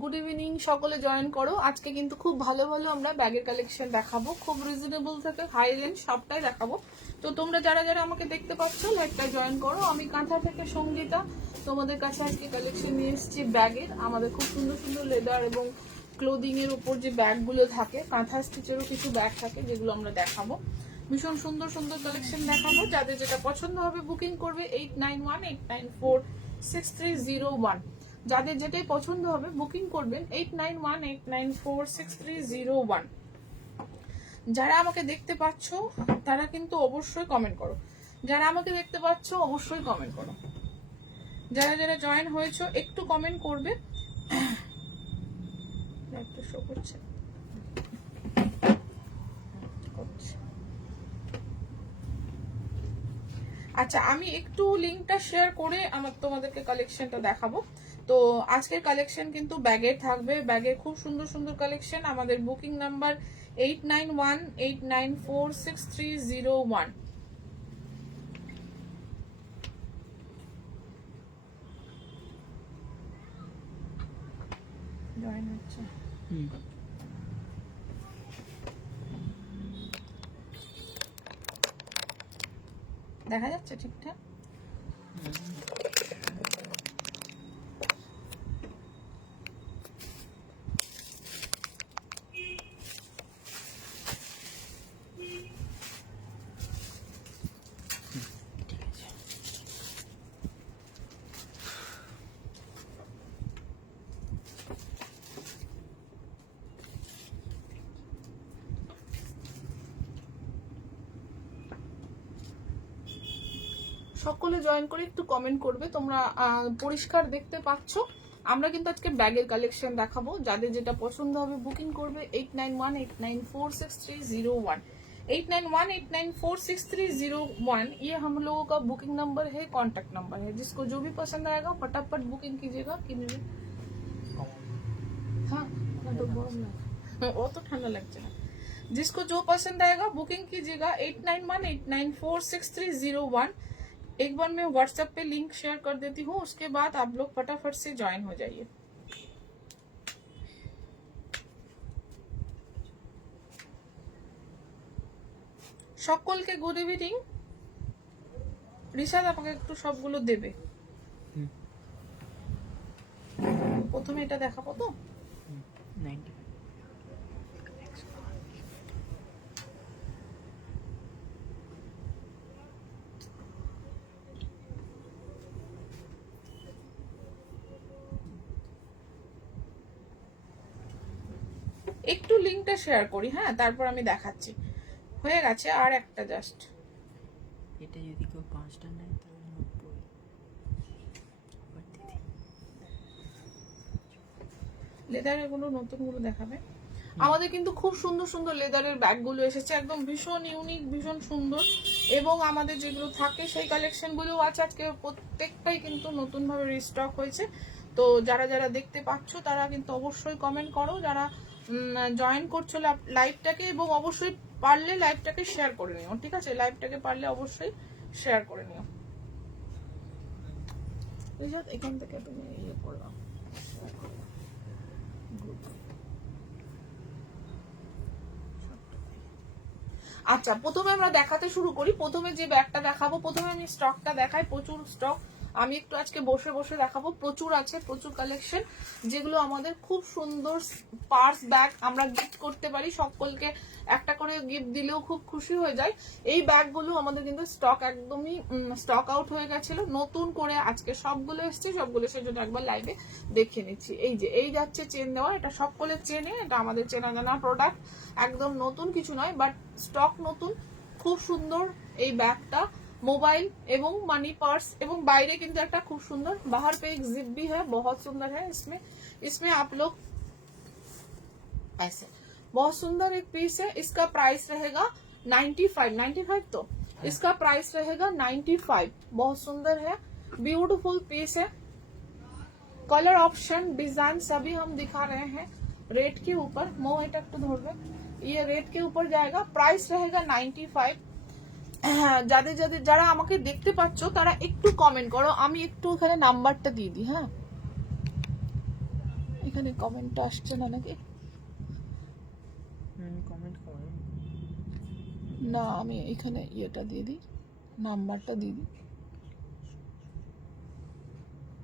Good evening, সকলে join করো। আজকে কিন্তু খুব ভালো ভালো আমরা ব্যাগের কালেকশন দেখাবো, খুব রিজনেবল থেকে হাই রেঞ্জ সবটাই দেখাবো। তো তোমরা যারা যারা আমাকে দেখতে পাচ্ছ লাইভটা জয়েন করো। আমি কাঁথা থেকে সঙ্গীতা তোমাদের কাছে আজকে কালেকশন নিয়ে এসেছি ব্যাগের। আমাদের খুব সুন্দর সুন্দর লেদার এবং ক্লোদিং এর উপর যে ব্যাগগুলো থাকে, কাঁথা স্টিচেরও কিছু ব্যাগ থাকে যেগুলো আমরা দেখাবো। ভীষণ সুন্দর সুন্দর কালেকশন দেখাবো। যাদের যেটা পছন্দ হবে বুকিং করবে 8918946301। যাদের যেটাই পছন্দ হবে বুকিং করবেন 8918946301। যারা আমাকে দেখতে পাচ্ছ তারা কিন্তু অবশ্যই কমেন্ট করো। যারা আমাকে দেখতে পাচ্ছ অবশ্যই কমেন্ট করো। যারা যারা জয়েন হয়েছো একটু কমেন্ট করবে। একটা শো করছে। আচ্ছা, আমি একটু লিংকটা শেয়ার করে তোমাদেরকে কালেকশনটা দেখাবো। তো আজকের কালেকশন কিন্তু ব্যাগের থাকবে, ব্যাগের খুব সুন্দর সুন্দর কালেকশন। আমাদের বুকিং নাম্বার 8918946301। জয়েন হচ্ছে, দেখা যাচ্ছে ঠিকঠাক? সকলে জয়েন করে একটু কমেন্ট করবে। তোমরা পরিষ্কার দেখতে পাচ্ছ। আমরা কিন্তু আজকে ব্যাগের কালেকশন দেখাবো। যাদের যেটা পছন্দ হবে বুকিং করবে 8918946301। 8918946301 ये हम लोगों का बुकिंग नंबर है, कॉन्टैक्ट नंबर है। जिसको जो भी पसंद आएगा फटाफट बुकिंग कीजिएगा। हाँ तो वो तो ठंडा लग जाए। जिसको जो पसंद आएगा बुकिंग कीजिएगा 8918946301। एक बार मैं व्हाट्सएप पे लिंक शेयर कर देती हूँ, उसके बाद आप लोग फटाफट से ज्वाइन हो जाइए। সকলকে গুড ইভিনিং। রিশাদ আমাকে একটু সবগুলো দেবে। প্রথমে এটা দেখাবো তো। একটু লিংকটা শেয়ার করি, হ্যাঁ, তারপর আমি দেখাচ্ছি। হয়ে গেছে, আর একটা জাস্ট। এটা যদি কেউ 5টা নেয় তাহলে 90। লেদারের গুলো নতুনগুলো দেখাবে। আমাদের কিন্তু খুব সুন্দর সুন্দর লেদারের ব্যাগগুলো এসেছে, একদম ভীষণ ইউনিক, ভীষণ সুন্দর। এবং আমাদের যেগুলো থাকে সেই কালেকশনগুলো আছে আজকে প্রত্যেকটাই কিন্তু নতুন ভাবে রিস্টক হয়েছে। তো যারা যারা দেখতে পাচ্ছ তারা কিন্তু অবশ্যই কমেন্ট করো। যারা জয়েন করছো লাইভটাকে, এবং অবশ্যই পারলে লাইভটাকে শেয়ার করে নিও, ঠিক আছে? লাইভটাকে পারলে অবশ্যই শেয়ার করে নিও। এখান থেকে তুমি ইয়ে করো। আচ্ছা, প্রথমে আমরা দেখাতে শুরু করি। প্রথমে যে ব্যাগটা দেখাবো, প্রথমে আমি স্টকটা দেখাই। প্রচুর স্টক আমি একটু আজকে বসে বসে দেখাবো। প্রচুর আছে, প্রচুর কালেকশন, যেগুলো আমাদের খুব সুন্দর পার্স ব্যাগ আমরা গিফট করতে পারি। সকলকে একটা করে গিফট দিলেও খুব খুশি হয়ে যায়। এই ব্যাগগুলো আমাদের কিন্তু স্টক একদমই স্টক আউট হয়ে গেছিল। নতুন করে আজকে সবগুলো এসছে, সবগুলো সেজন্য একবার লাইভে দেখিয়ে নিচ্ছি। এই যে এই যাচ্ছে চেন দেওয়া, এটা সকলে চেনে, এটা আমাদের চেনা জানা প্রোডাক্ট, একদম নতুন কিছু নয়, বাট স্টক নতুন। খুব সুন্দর এই ব্যাগটা, मोबाइल एवं मनी पर्स एवं बाहर किंतु एक खूब सुंदर बाहर पे एक जिप भी है, बहुत सुंदर है। इसमें इसमें आप लोग ऐसे बहुत सुंदर एक पीस है। इसका प्राइस रहेगा 95 तो इसका प्राइस रहेगा 95। बहुत सुंदर है, ब्यूटीफुल पीस है। कलर ऑप्शन डिजाइन सभी हम दिखा रहे हैं। रेट के ऊपर ये रेट के ऊपर जाएगा। प्राइस रहेगा 95। যাদের যাদের যারা আমাকে দেখতে পাচ্ছ তারা একটু কমেন্ট করো। আমি একটু এখানে নাম্বারটা দিয়ে দিই, হ্যাঁ এখানে কমেন্টটা আসছে না নাকি? কমেন্ট করে না, আমি এখানে ইয়েটা দিয়ে দিই, নাম্বারটা দিয়ে দিই।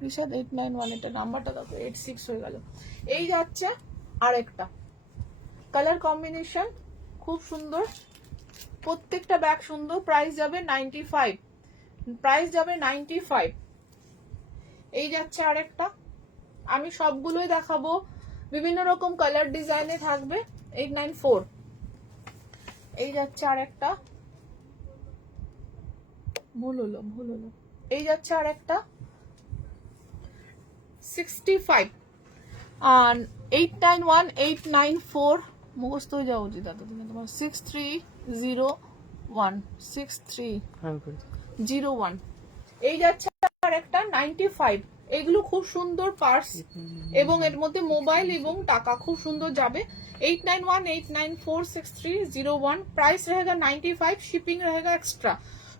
রিশাদ 891, এটা নাম্বারটা দাও, 86 হয়ে গেল। এই যাচ্ছে আরেকটা কালার কম্বিনেশন, খুব সুন্দর, প্রত্যেকটা ব্যাগ সুন্দর। প্রাইস যাবে 95, প্রাইস যাবে 95। এই যাচ্ছে আরেকটা, আমি সবগুলোই দেখাবো, বিভিন্ন রকম কালার ডিজাইনে থাকবে। 894। এই যাচ্ছে আরেকটা, ভুল হলো। এই যাচ্ছে আরেকটা 65 আর 891, 894 মুখস্থ হয়ে যাওয়া উচিত দাদা তোমার। 6301, 6301। এই যাচ্ছে আরেকটা 95। এগুলো খুব সুন্দর পার্স এবং এর মধ্যে মোবাইল এবং টাকা খুব সুন্দর যাবে। 891, 894, 6301, प्राइस रहेगा 95, शिपिंग रहेगा एक्स्ट्रा।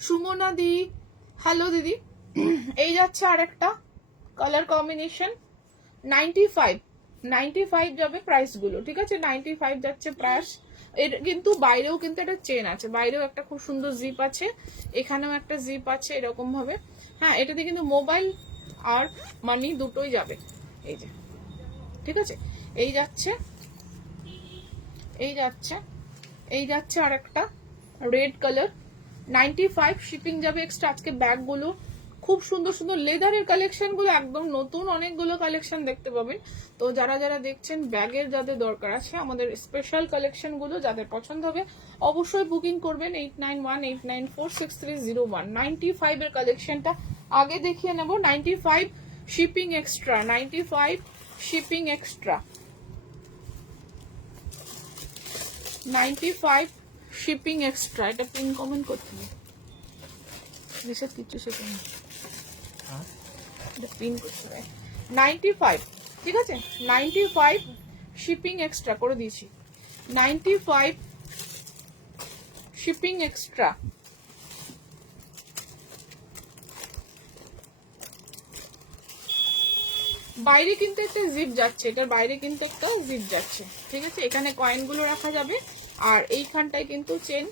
সুমনা দি, হ্যালো দিদি। এই যাচ্ছে আরেকটা কালার কম্বিনেশন 95 যাবে প্রাইস গুলো, ঠিক আছে? 95 যাচ্ছে প্রাইস। এর কিন্তু বাইরেও কিন্তু একটা চেন আছে, বাইরেও একটা খুব সুন্দর জিপ আছে, এখানেও একটা জিপ আছে এরকম ভাবে। হ্যাঁ, এটাতে কিন্তু মোবাইল আর মানি দুটোই যাবে, এই যে, ঠিক আছে? এই যাচ্ছে আরেকটা রেড কালার 95, শিপিং যাবে এক্সট্রা। আজকে ব্যাগ গুলো খুব সুন্দর সুন্দর লেদারের কালেকশন গুলো একদম নতুন, অনেকগুলো কালেকশন দেখতে পাবেন। তো যারা যারা দেখছেন ব্যাগের যাদের দরকার আছে, আমাদের স্পেশাল কালেকশন গুলো যাদের পছন্দ হবে অবশ্যই বুকিং করবেন। 891, 894, 6301। 95 এর কালেকশনটা আগে দেখিয়ে নেব। 95 shipping extra, 95 shipping extra, 95 shipping extra. এটা পিন কমেন্ট করতে হবে, রিসেট কিছু সেকেন্ড এটা পিন করতে হবে। 95, ঠিক আছে? 95 শিপিং এক্সট্রা করে দিয়েছি। 95 শিপিং এক্সট্রা। বাইরে কিন্তু একটা জিপ যাচ্ছে, এটার বাইরে কিন্তু একটা জিপ যাচ্ছে, ঠিক আছে? এখানে কয়েন গুলো রাখা যাবে আর এইখানটায় কিন্তু চেন,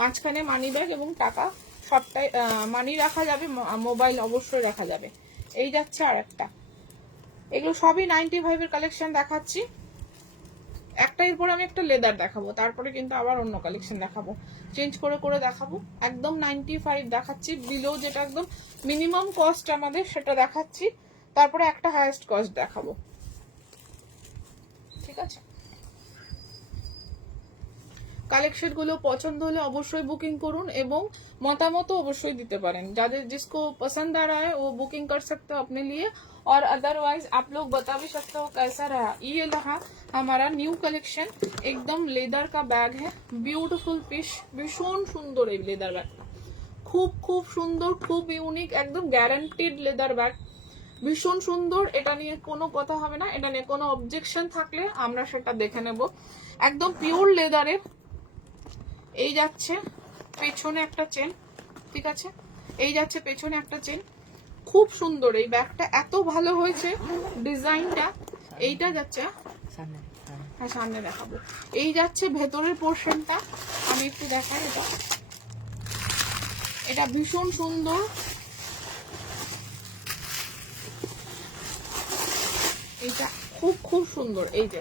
মাঝখানে মানি ব্যাগ এবং টাকা সবটাই, মানি রাখা যাবে, মোবাইল অবশ্যই রাখা যাবে। এই যাচ্ছে আর একটা, এগুলো সবই 95 এর কালেকশন দেখাচ্ছি। একটা এরপর আমি একটা লেদার দেখাবো, তারপরে কিন্তু আবার অন্য কালেকশন দেখাবো, চেঞ্জ করে করে দেখাবো। একদম 95 দেখাচ্ছি, বিলো যেটা একদম মিনিমাম কস্ট আমাদের সেটা দেখাচ্ছি, তারপরে একটা হাইয়েস্ট কস্ট দেখাবো, ঠিক আছে? কালেকশন গুলো পছন্দ হলে অবশ্যই বুকিং করুন এবং মতামত অবশ্যই দিতে পারেন। যাদের जिसको पसंद आ रहा है वो बुकिंग कर सकते हो अपने लिए, और अदरवाइज आप लोग बता भी सकते हो कैसा रहा। ये रहा हमारा न्यू कलेक्शन, एकदम लेदर का बैग है, ब्यूटीफुल पिस, भीषण सुंदर এই লেদার ব্যাগটা, খুব খুব সুন্দর, খুব ইউনিক, একদম গ্যারান্টিড লেদার ব্যাগ, ভীষণ সুন্দর। এটা নিয়ে কোনো কথা হবে না, এটা নিয়ে কোনো অবজেকশন থাকলে আমরা সেটা দেখে নেব। একদম পিওর লেদারের। এই যাচ্ছে পেছনে একটা চেন, ঠিক আছে? এই যাচ্ছে পেছনে একটা চেন, খুব সুন্দর এই ব্যাগটা, এত ভালো হয়েছে ডিজাইনটা। এইটা যাচ্ছে, হ্যাঁ সামনে দেখাবো। এই যাচ্ছে ভেতরের পোর্শনটা, আমি একটু দেখাই। এটা ভীষণ সুন্দর, এইটা খুব খুব সুন্দর। এই যে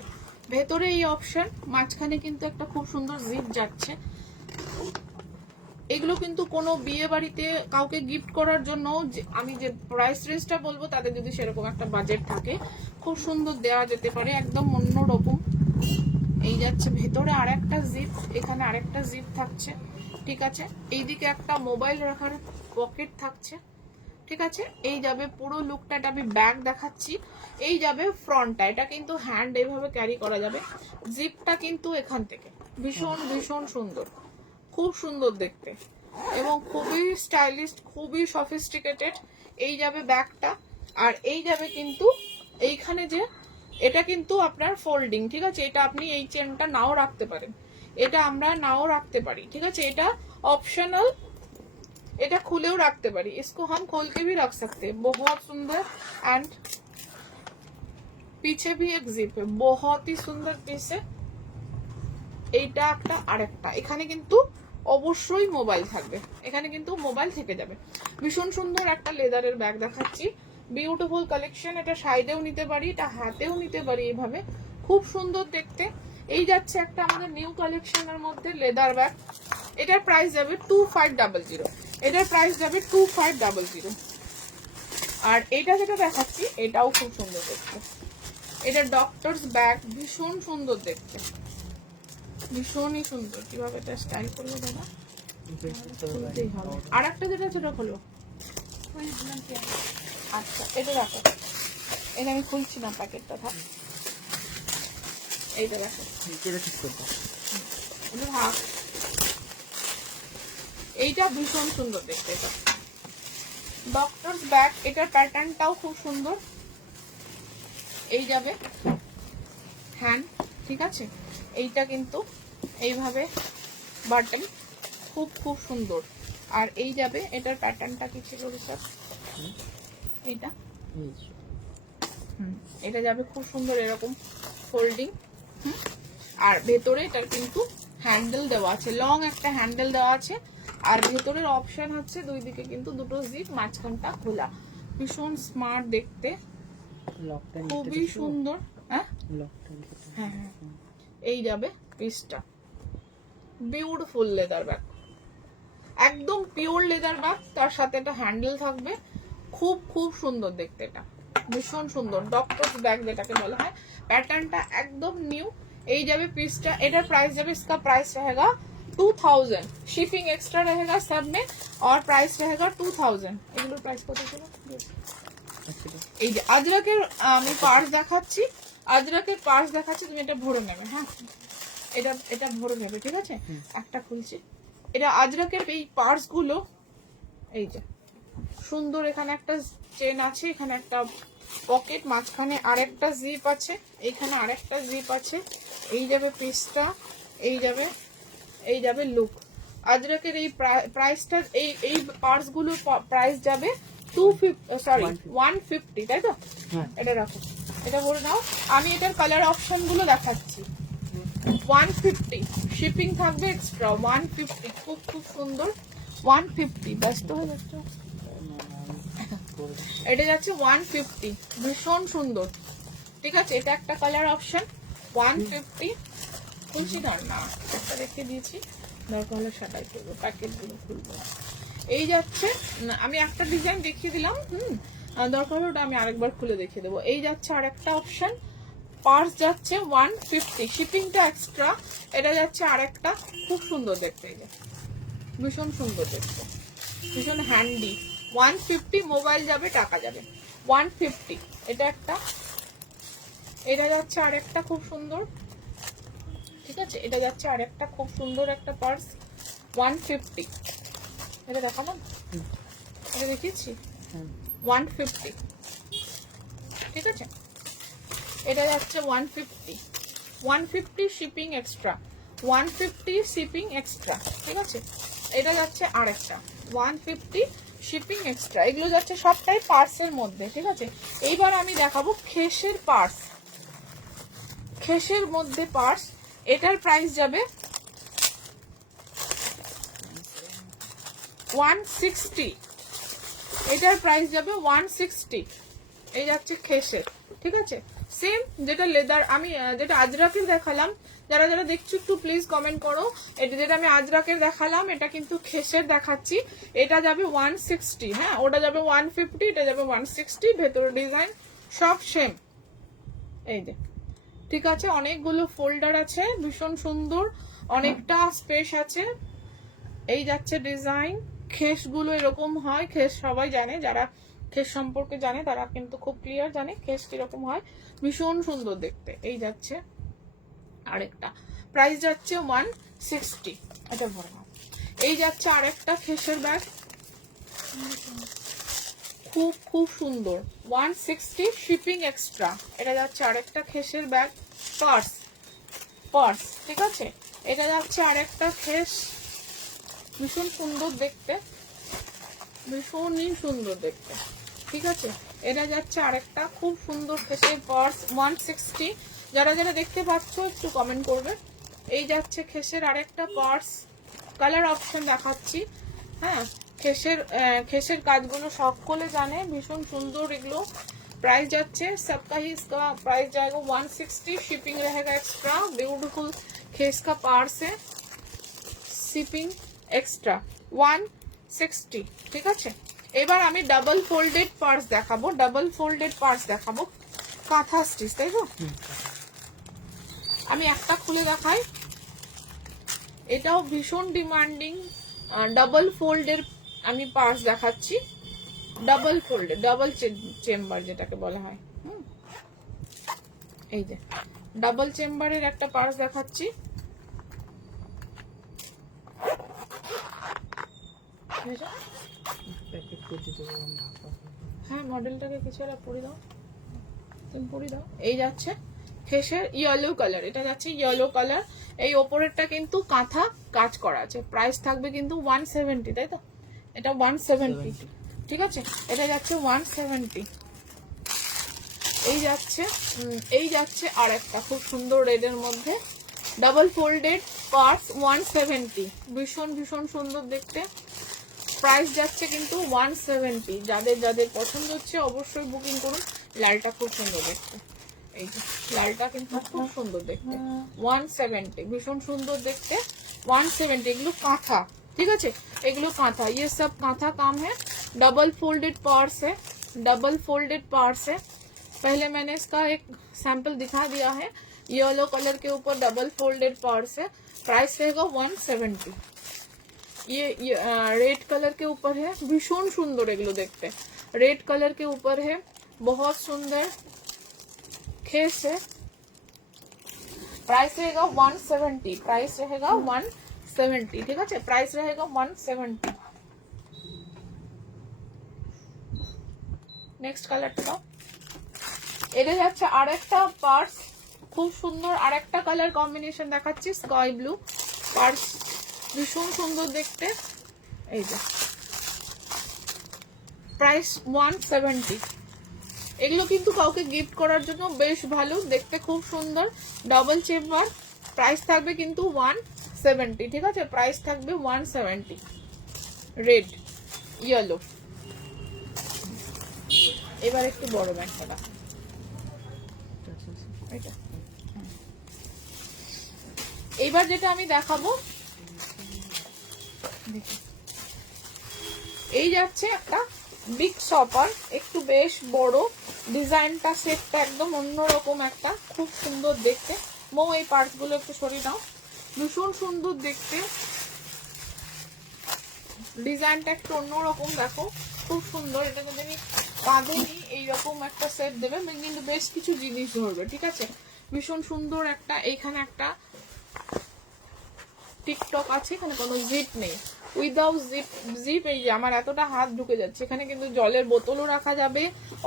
ভেতরে এই অপশন, মাঝখানে কিন্তু একটা খুব সুন্দর জিপ যাচ্ছে। এগুলো কিন্তু কোনো বিয়ে বাড়িতে কাউকে গিফট করার জন্য, আমি যে প্রাইস রেঞ্জটা বলবো তাদের যদি সেরকম একটা বাজেট থাকে, খুব সুন্দর দেওয়া যেতে পারে, একদম অন্যরকম। এই যাচ্ছে ভেতরে আরেকটা জিপ, এখানে আরেকটা জিপ থাকছে, ঠিক আছে? এইদিকে একটা মোবাইল রাখার পকেট থাকছে, ঠিক আছে? এই যাবে পুরো লুকটা, এটা আমি ব্যাগ দেখাচ্ছি। এই যাবে ফ্রন্টটা, এটা কিন্তু হ্যান্ড এইভাবে ক্যারি করা যাবে। জিপটা কিন্তু এখান থেকে, ভীষণ ভীষণ সুন্দর, খুব সুন্দর দেখতে এবং খুবই স্টাইলিশ, খুবই সফিস্টিকেটেড। এই যাবে ব্যাগটা, আর এই যাবে কিন্তু এইখানে যে, এটা কিন্তু আপনার ফোল্ডিং, ঠিক আছে? এটা আপনি এই চেনটা নাও রাখতে পারেন, এটা আমরা নাও রাখতে পারি, ঠিক আছে? এটা অপশনাল, এটা খুলেও রাখতে পারি, इसको हम खोल के भी रख सकते हैं। बहुत सुंदर एंड पीछे भी एक जिप है, बहुत ही সুন্দর পিস है। এইটা একটা আরেকটা, এখানে কিন্তু অবশ্যই মোবাইল থাকবে, এখানে কিন্তু মোবাইল থেকে যাবে। ভীষণ সুন্দর একটা লেদারের ব্যাগ দেখাচ্ছি, বিউটিফুল কালেকশন। এটা সাইডেও নিতে পারি, এটা হাতেও নিতে পারি, এইভাবে খুব সুন্দর দেখতে। এই যাচ্ছে একটা আমাদের নিউ কালেকশনের মধ্যে লেদার ব্যাগ, এটার প্রাইস যাবে 2500, এটার প্রাইস যাবে 2500। আর এটা যেটা দেখাচ্ছি এটাও খুব সুন্দর দেখতে, এটা ডক্টরস ব্যাগ, ভীষণ সুন্দর দেখতে, ভীষণই সুন্দর। কিভাবে এটা স্টাইল করবো দাদা, খুলতেই হবে। আর একটা যেটা ছোট হলো, আচ্ছা এটা রাখো, এটা আমি খুলছি না, প্যাকেটটা থাক, এইটা রাখো, এটা থাক। এইটা ভীষণ সুন্দর দেখতে, এটা ডক্টরস ব্যাগ, এটার প্যাটার্নটাও খুব সুন্দর। এই যাবে হ্যান্ড, ঠিক আছে, এইটা কিন্তু এইভাবে বাটন, খুব খুব সুন্দর। আর এই যাবে, এটার প্যাটার্নটা কি ছিল স্যার, এইটা এটা যাবে খুব সুন্দর এরকম ফোল্ডিং। আর ভেতরে এটার কিন্তু হ্যান্ডেল দেওয়া আছে, লং একটা হ্যান্ডেল দেওয়া আছে। আর ভেতরের অপশন হচ্ছে দুই দিকে কিন্তু দুটো জিপ, মাঝখানটা খোলা, ভীষণ স্মার্ট দেখতে, খুবই সুন্দর। হ্যাঁ হ্যাঁ, এই যাবে পিসটা, বিউটিফুল লেদার ব্যাগ, একদম পিওর লেদার ব্যাগ, তার সাথে একটা হ্যান্ডেল থাকবে, খুব খুব সুন্দর দেখতে, এটা ভীষণ সুন্দর ডক্টরস ব্যাগ যেটাকে বলা হয়। पैटर्नটা একদম নিউ। এই যাবে পিসটা, এটার প্রাইস যাবে, इसका प्राइस रहेगा 2000, शिपिंग एक्स्ट्रा रहेगा सब में, और प्राइस रहेगा 2000। এগুলোর প্রাইস কত ছিল? এই যে আজরাকের আমি পার্স দেখাচ্ছি, আজরাকের পার্স দেখাচ্ছি, তুমি এটা ভরে নেবে। হ্যাঁ, এটা এটা ভরে নেবে, ঠিক আছে। একটা খুলছি, এটা আজরাকের এই পার্স গুলো, এই যে সুন্দর, এখানে একটা চেন আছে, এখানে একটা পকেট, মাঝখানে আরেকটা জিপ আছে, এখানে আরেকটা জিপ আছে। এই যাবে পিসটা, এই যাবে লুক। আজরাকের এই প্রাইসটা, এই পার্স গুলো প্রাইস যাবে 150, তাই তো? এটা রাখো, এটা ভরে নাও। আমি এটার কালার অপশন গুলো দেখাচ্ছি। 150 শিপিং থাকবে এক্সট্রা, 150, খুব খুব সুন্দর। 150, ব্যস্ত হয়ে যাচ্ছে, এটা যাচ্ছে 150, ভীষণ সুন্দর, ঠিক আছে। এটা একটা কালার অপশন, 150। খুলছি না, একটা রেখে দিয়েছি, দরকার হলে সেটাই করবো, প্যাকেট গুলো খুলবো। এই যাচ্ছে, আমি একটা ডিজাইন দেখিয়ে দিলাম, দরকার হলে ওটা আমি আরেকবার খুলে দেখিয়ে দেবো। এই যাচ্ছে আরেকটা অপশন, পার্স যাচ্ছে 150, শিপিংটা এক্সট্রা। এটা যাচ্ছে আরেকটা, খুব সুন্দর দেখতে, এই যে ভীষণ সুন্দর দেখতে, ভীষণ হ্যান্ডি। 150, মোবাইল যাবে, টাকা যাবে, 150। এটা একটা, এটা যাচ্ছে আরেকটা খুব সুন্দর, ঠিক আছে। এটা যাচ্ছে আরেকটা খুব সুন্দর একটা পার্স, 150। এটা দেখালাম, এটা দেখিয়েছি, 150, ঠিক আছে। এটা যাচ্ছে 150, 150 শিপিং এক্সট্রা, 150 শিপিং এক্সট্রা, ঠিক আছে। এটা যাচ্ছে আরেকটা 150 শিপিং এক্সট্রা। এগুলো যাচ্ছে সবটাই পার্সের মধ্যে, ঠিক আছে। এইবার আমি দেখাবো খেসের পার্স, খেসের মধ্যে পার্স। এটার প্রাইস যাবে 160, এটার প্রাইস যাবে 160। এই যাচ্ছে খেসের, ঠিক আছে। সেম যেটা লেদার, আমি যেটা আজরাকের দেখালাম, যারা যারা দেখছো একটু প্লিজ কমেন্ট করো। এটা যেটা আমি আজরাকের দেখালাম, এটা কিন্তু খেসের দেখাচ্ছি। এটা যাবে 160, হ্যাঁ, ওটা যাবে 150, এটা যাবে 160। ভেতরে ডিজাইন সব সেম, এই যে, ঠিক আছে। অনেকগুলো ফোল্ডার আছে, ভীষণ সুন্দর, অনেকটা স্পেস আছে। এই যাচ্ছে ডিজাইন, খেসগুলো এরকম হয়, খেস সবাই জানে, যারা খেস সম্পর্কে জানে তারা কিন্তু খুব ক্লিয়ার জানে খেস কিরকম হয়, ভীষণ সুন্দর দেখতে। এই যাচ্ছে আরেকটা, প্রাইস যাচ্ছে 160, এটা ভরে নাও। এই যাচ্ছে আরেকটা খেসের ব্যাগ, খুব খুব সুন্দর, 160 শিপিং এক্সট্রা। এটা যাচ্ছে আরেকটা খেসের ব্যাগ, পার্স, পার্স, ঠিক আছে। এটা যাচ্ছে আরেকটা খেস, ভীষণ সুন্দর দেখতে, ভীষণই সুন্দর দেখতে, ঠিক আছে। এটা যাচ্ছে আরেকটা খুব সুন্দর খেসের পার্স 160। যারা যারা দেখতে পাচ্ছ একটু কমেন্ট করবে। এই যাচ্ছে খেসের আরেকটা পার্স, কালার অপশন দেখাচ্ছি। হ্যাঁ, খেসের কাজগুলো সকলে জানে, ভীষণ সুন্দর এগুলো। प्राइस जाच्छे सबका ही इसका प्राइस जाएगा 160, शिपिंग रहेगा एक्स्ट्रा। ब्यूटीफुल खेस का पार्स है, शिपिंग एक्स्ट्रा 160, ঠিক আছে। এবার আমি ডাবল ফোল্ডেড পার্স দেখাবো, ডাবল ফোল্ডেড পার্স দেখাবো, কাঁথা স্টিচ, তাই তো? আমি একটা খুলে দেখাই, এটাও ভীষণ ডিমান্ডিং ডাবল ফোল্ডের আমি পার্স দেখাচ্ছি। ডাবল ফোল্ডেড, ডাবল চেম্বার যেটাকে বলা হয়। এই যে ডাবল চেম্বারের একটা পার্স দেখাচ্ছি। হ্যাঁ, মডেলটাকে কিছু একটা পরে দাও, তুমি পরে দাও। এই যাচ্ছে খেসের ইয়েলো কালার, এটা যাচ্ছে ইয়েলো কালার। এই ওপরেরটা কিন্তু কাঁথা কাজ করা আছে। প্রাইস থাকবে কিন্তু 170, তাই তো? এটা 170, ঠিক আছে। এটা যাচ্ছে 170। এই যাচ্ছে আর একটা খুব সুন্দর রেডের মধ্যে ডাবল ফোল্ডেড পার্স 170, ভীষণ ভীষণ সুন্দর দেখতে। প্রাইস যাচ্ছে কিন্তু 170। যাদের যাদের পছন্দ হচ্ছে অবশ্যই বুকিং করুন। লালটা খুব সুন্দর দেখতে, এই যে লালটা কিন্তু খুব সুন্দর দেখতে। 170, ভীষণ সুন্দর দেখতে। 170, এগুলো কাঁথা, ठीक है। एगुलो कांथा, ये सब कांथा काम है। डबल फोल्डेड पार्स है, डबल फोल्डेड पार्स है। पहले मैंने इसका एक सैंपल दिखा दिया है। येलो कलर के ऊपर डबल फोल्डेड पार्स है। प्राइस रहेगा 170। ये रेड कलर के ऊपर है, भीषण सुंदर एगुलो देखते। रेड कलर के ऊपर है, बहुत सुंदर खेस है। प्राइस रहेगा 170, प्राइस रहेगा 170, ठीक है। प्राइस रहेगा 170। नेक्स्ट कलरটা এটা যাচ্ছে আরেকটা পার্স, খুব সুন্দর আরেকটা কালার কম্বিনেশন দেখাচ্ছি, স্কাই ব্লু পার্স, ভীষণ সুন্দর দেখতে। এই যে প্রাইস 170। এগুলো কিন্তু কাউকে গিফট করার জন্য বেশ ভালো দেখতে, খুব সুন্দর ডাবল চেম্বার। প্রাইস থাকবে কিন্তু 170, ঠিক আছে। প্রাইস থাকবে 170। Red yellow. এবার একটু বড় ব্যাগটা, এটা এবার যেটা আমি দেখাবো, এই যাচ্ছে একটা বিগ শপার, একটু বেশ বড়, ডিজাইনটা সেটটা একদম অন্যরকম একটা, খুব সুন্দর দেখতে। মো এই পার্টস গুলো একটু সরিয়ে দাও, ভীষণ সুন্দর দেখতে। ডিজাইনটা একটু অন্যরকম, দেখো খুব সুন্দর। এটা যদি আমি কাঁধে নিই এইরকম একটা সেট দেবে, কিন্তু বেশ কিছু জিনিস ধরবে, ঠিক আছে। ভীষণ সুন্দর একটা, এইখানে একটা টিকটক আছে, এখানে কোনো জিপ নেই, উইদাউট জিপ। এই যে আমার এতটা হাত ঢুকে যাচ্ছে, এখানে কিন্তু জলের বোতলও রাখা যাবে,